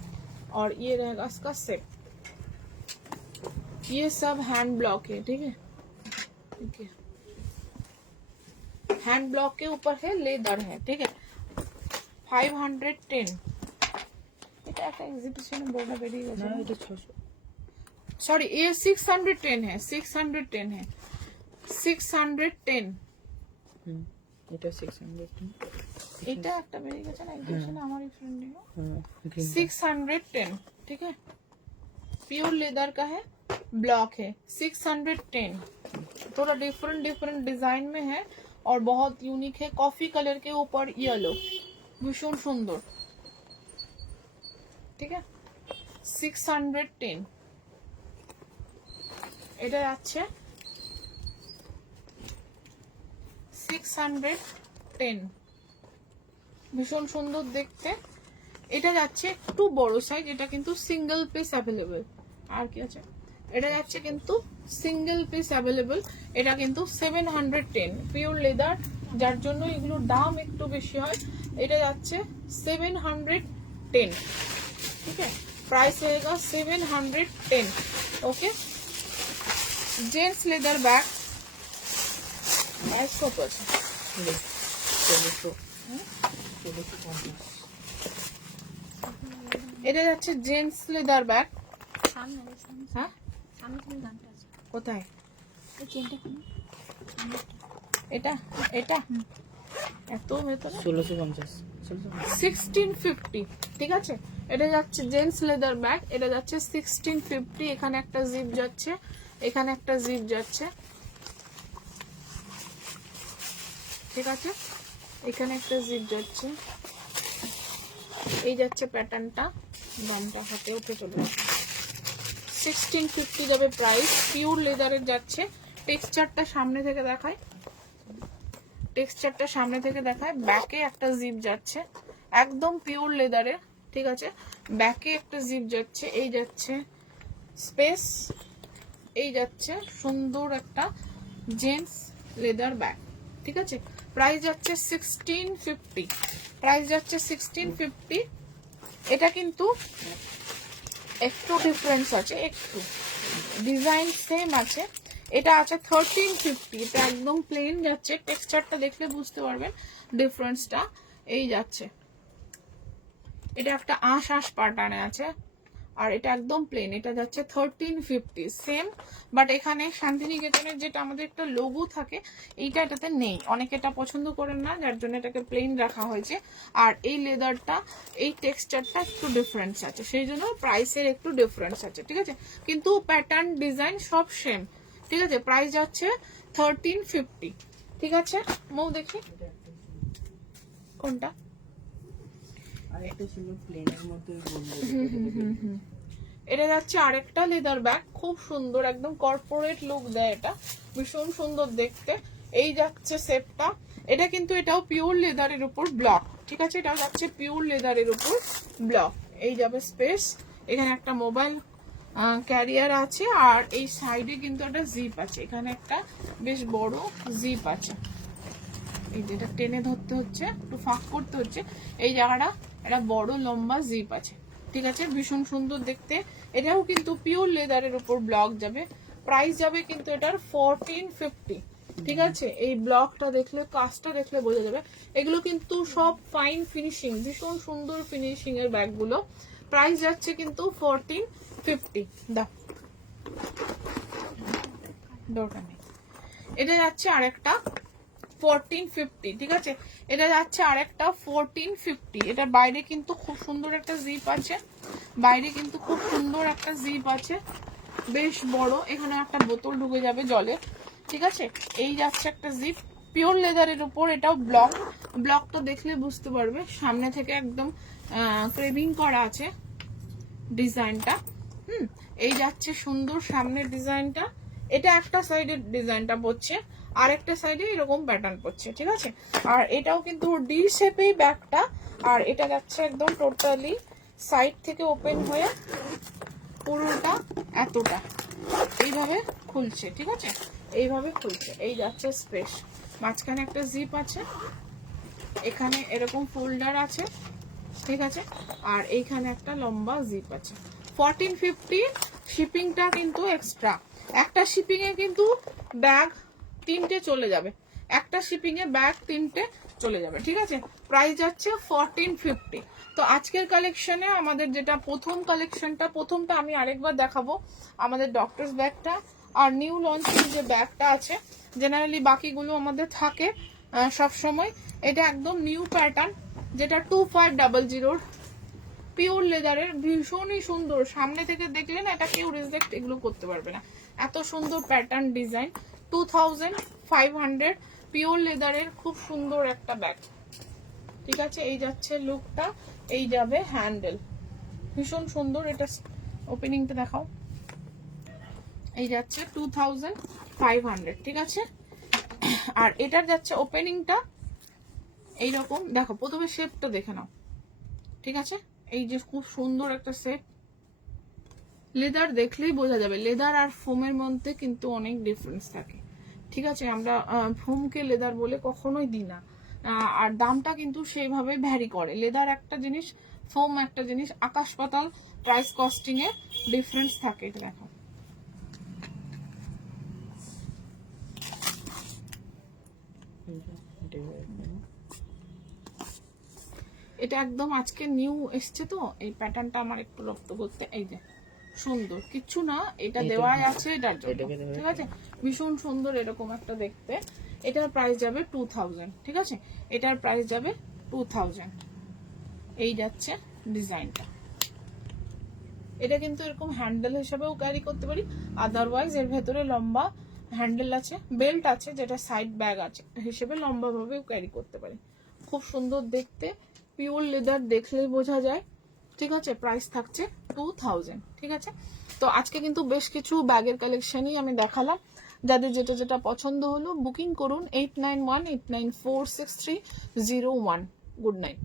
और ये रहेगा इसका शेप। ये सब हैंड ब्लॉक है, ठीक है, ठीक है। हैंड ब्लॉक के ऊपर है, लेदर है, ठीक है। 510। এটা একটা এক্সিবিশনে বোর্ডে বেরিয়ে গেছে না, এটা 600, সরি, ये 610 है, 610 है, 610। এটা 610। এটা একটা বেরিয়ে গেছে না এক্সিবিশনে, আমারই ফ্রেন্ড নিল। 610, ठीक है। प्योर लेदर का है, ब्लॉक है, 610। थोड़ा डिफरेंट डिफरेंट डिजाइन में है और बहुत यूनिक है। कॉफी कलर के ऊपर येलो, भीषण सुंदर, ठीक है। 610। এটা আছে 610, ভীষণ সুন্দর দেখতে। এটা যাচ্ছে একটু বড় সাইজ, এটা কিন্তু সিঙ্গেল পিস অ্যাভেলেবল। আর কি আছে, এটা যাচ্ছে কিন্তু সিঙ্গেল পিস অ্যাভেলেবল। এটা কিন্তু 710 পিওর লেদার, যার জন্য এগুলোর দাম একটু বেশি হয়। এটা যাচ্ছে 710, ठीक है। प्राइस रहेगा 710, okay. Gents leather bag price कत আছে? 1650। এটা যাচ্ছে জেন্টস লেদার ব্যাগ। হ্যাঁ, কোথায় এটা? এটা এত ভেতরে 1650। 1650, ঠিক আছে। এটা যাচ্ছে জেন্টস লেদার ব্যাগ, এটা যাচ্ছে 1650। এখানে একটা জিপ যাচ্ছে, এখানে একটা জিপ যাচ্ছে, ঠিক আছে। এখানে একটা জিপ যাচ্ছে, এই যাচ্ছে প্যাটার্নটা, দামটা হাতে উঠে চলে যাচ্ছে। 1650 যাবে প্রাইস। পিওর লেদারের যাচ্ছে। টেক্সচারটা সামনে থেকে দেখায়, টেক্সচারটা সামনে থেকে দেখায়। ব্যাকে একটা জিপ যাচ্ছে, একদম পিওর লেদারের, ঠিক আছে। ব্যাকে একটা জিপ যাচ্ছে, এই যাচ্ছে স্পেস, এই যাচ্ছে সুন্দর একটা জেন্টস লেদার ব্যাগ, ঠিক আছে। প্রাইস যাচ্ছে 1650, প্রাইস যাচ্ছে 1650। এটা কিন্তু একটু ডিফারেন্স আছে, একটু ডিজাইন সেম আছে। এটা আছে 1350, এটা একদম প্লেন যাচ্ছে, টেক্সচারটা দেখলে বুঝতে পারবেন ডিফারেন্সটা। এই যাচ্ছে, এটা একটা আঁশ প্যাটার্নে আছে, আর এটা একদম প্লেন। এটা যাচ্ছে 1350 সেম, বাট এখানে শান্তিনিকেতনের যেটা আমাদের একটা লোগো থাকে এইটা এটাতে নেই। অনেকে এটা পছন্দ করেন না, যার জন্য এটাকে প্লেন রাখা হয়েছে। আর এই লেদারটা, এই টেক্সচারটা একটু ডিফারেন্স আছে, সেই জন্য প্রাইসের একটু ডিফারেন্স আছে, ঠিক আছে। কিন্তু প্যাটার্ন ডিজাইন সব সেম, ঠিক আছে। প্রাইস যাচ্ছে 1350, ঠিক আছে। মৌ দেখি কোনটা, আর একটা ছিল প্লেনের মধ্যে গোল্ড। এটা যাচ্ছে আরেকটা লেদার ব্যাগ, খুব সুন্দর, একদম কর্পোরেট লুক দেয়, এটা ভীষণ সুন্দর দেখতে। এই যাচ্ছে সেটটা, এটা কিন্তু এটাও পিওর লেদারের উপর ব্লক, ঠিক আছে। এটাও যাচ্ছে পিওর লেদারের উপর ব্লক। এই যাবে স্পেস, এখানে একটা মোবাইল ক্যারিয়ার আছে, আর এই সাইডে কিন্তু একটা জিপ আছে, এখানে একটা বেশ বড় জিপ আছে। এই যেটা টেনে ধরতে হচ্ছে, একটু ফাঁক করতে হচ্ছে, এই জায়গাটা একটা বড় লম্বা জিপ আছে, ঠিক আছে। ভীষণ সুন্দর দেখতে। এটাও কিন্তু পিওর লেদারের উপর ব্লক যাবে। প্রাইস যাবে কিন্তু এটার 1450, ঠিক আছে। এই ব্লকটা দেখলে, কাজটা দেখলে বোঝা যাবে। এগুলো কিন্তু সব ফাইন ফিনিশিং, ভীষণ সুন্দর ফিনিশিং এর ব্যাগগুলো। প্রাইস যাচ্ছে কিন্তু 1450। দরকার নেই। এটা যাচ্ছে আরেকটা 1450, ঠিক আছে। এটা যাচ্ছে আরেকটা 1450। এটা বাইরে কিন্তু খুব সুন্দর একটা জিপ আছে, বাইরে কিন্তু খুব সুন্দর একটা জিপ আছে, বেশ বড়। এখানে একটা বোতল ঢুকে যাবে জলে, ঠিক আছে। এই যাচ্ছে একটা জিপ, পিওর লেদারের উপর। এটাও ব্লকটা দেখলে বুঝতে পারবে, সামনে থেকে একদম ক্রেভিং করা আছে ডিজাইনটা। এই যাচ্ছে সুন্দর সামনের ডিজাইনটা। এটা একটা সাইডের ডিজাইনটা পড়ছে, আর একটা সাইডে এরকম প্যাটার্ন পড়ছে, ঠিক আছে। আর এটাও কিন্তু ডি শেপেই ব্যাগটা, আর এটা যাচ্ছে একদম টোটালি সাইড থেকে ওপেন হয়ে পুরোটা এতটা এইভাবে খুলছে, ঠিক আছে। এইভাবে খুলছে, এই যাচ্ছে স্পেস, মাঝখানে একটা জিপ আছে, এখানে এরকম ফোল্ডার আছে, ঠিক আছে। আর এইখানে একটা লম্বা জিপ আছে। 1450। শিপিংটা কিন্তু এক্সট্রা, একটা শিপিং এ কিন্তু ব্যাগ 3টে চলে যাবে, একটা শিপিং এ ব্যাগ 3টে চলে যাবে, ঠিক আছে। প্রাইস যাচ্ছে 1450। তো আজকের কালেকশনে আমাদের যেটা প্রথম কালেকশনটা, প্রথমটা আমি আরেকবার দেখাবো, আমাদের ডক্টরস ব্যাগটা। আর নিউ লঞ্চিং যে ব্যাগটা আছে, জেনারেলি বাকিগুলো আমাদের থাকে সব সময়। এটা একদম নিউ প্যাটার্ন, যেটা 2500 পিওর লেদারের, ভীষণই সুন্দর। সামনে থেকে দেখলে না, এটা কেউ রিজেক্ট এগুলো করতে পারবে না, এত সুন্দর প্যাটার্ন ডিজাইন। 2500 পিওর লেদারের খুব সুন্দর একটা ব্যাগ, ঠিক আছে। এই যাচ্ছে লুকটা, এই যাবে হ্যান্ডেল, ভীষণ সুন্দর। এটা ওপেনিংটা দেখাও। এই যাচ্ছে 2500, ঠিক আছে। আর এটার যাচ্ছে ওপেনিংটা এইরকম, দেখো প্রথমে শেপটা দেখে নাও, ঠিক আছে। এই যে খুব সুন্দর একটা শেপ, লেদার দেখলেই বোঝা যাবে। লেদার আর ফোমের মধ্যে কিন্তু অনেক ডিফারেন্স থাকে, ঠিক আছে। আমরা ফোমকে লেদার বলে কখনোই দিই না, আর দামটা কিন্তু সেইভাবে ভ্যারি করে। লেদার একটা জিনিস, ফোম একটা জিনিস, আকাশ পাতাল প্রাইস কস্টিং এ ডিফারেন্স থাকে। এটা দেখো, এটা একদম আজকে নিউ এসছে, তো এই প্যাটার্নটা আমার একটু রপ্ত করতে। এই যে সুন্দর, কিচ্ছু না, এটা দেওয়াই আছে এটার জন্য, ঠিক আছে। ভীষণ সুন্দর এরকম একটা দেখতে। এটার প্রাইস যাবে 2000, ঠিক আছে। এটার প্রাইস যাবে 2000। এই যাচ্ছে ডিজাইনটা। এটা কিন্তু এরকম হ্যান্ডেল হিসেবেও ক্যারি করতে পারি, আদারওয়াইজ এর ভেতরে লম্বা হ্যান্ডেল আছে, বেল্ট আছে, যেটা সাইড ব্যাগ আছে হিসেবে লম্বা ভাবেও ক্যারি করতে পারি। খুব সুন্দর দেখতে, পিওর লেদার দেখলেই বোঝা যায়, ঠিক আছে। প্রাইস থাকছে 2000, ঠিক আছে। তো আজকে কিন্তু বেশ কিছু ব্যাগের কালেকশনই আমি দেখালাম। যাদের যেটা যেটা পছন্দ হলো বুকিং করুন 8918946301। Good night.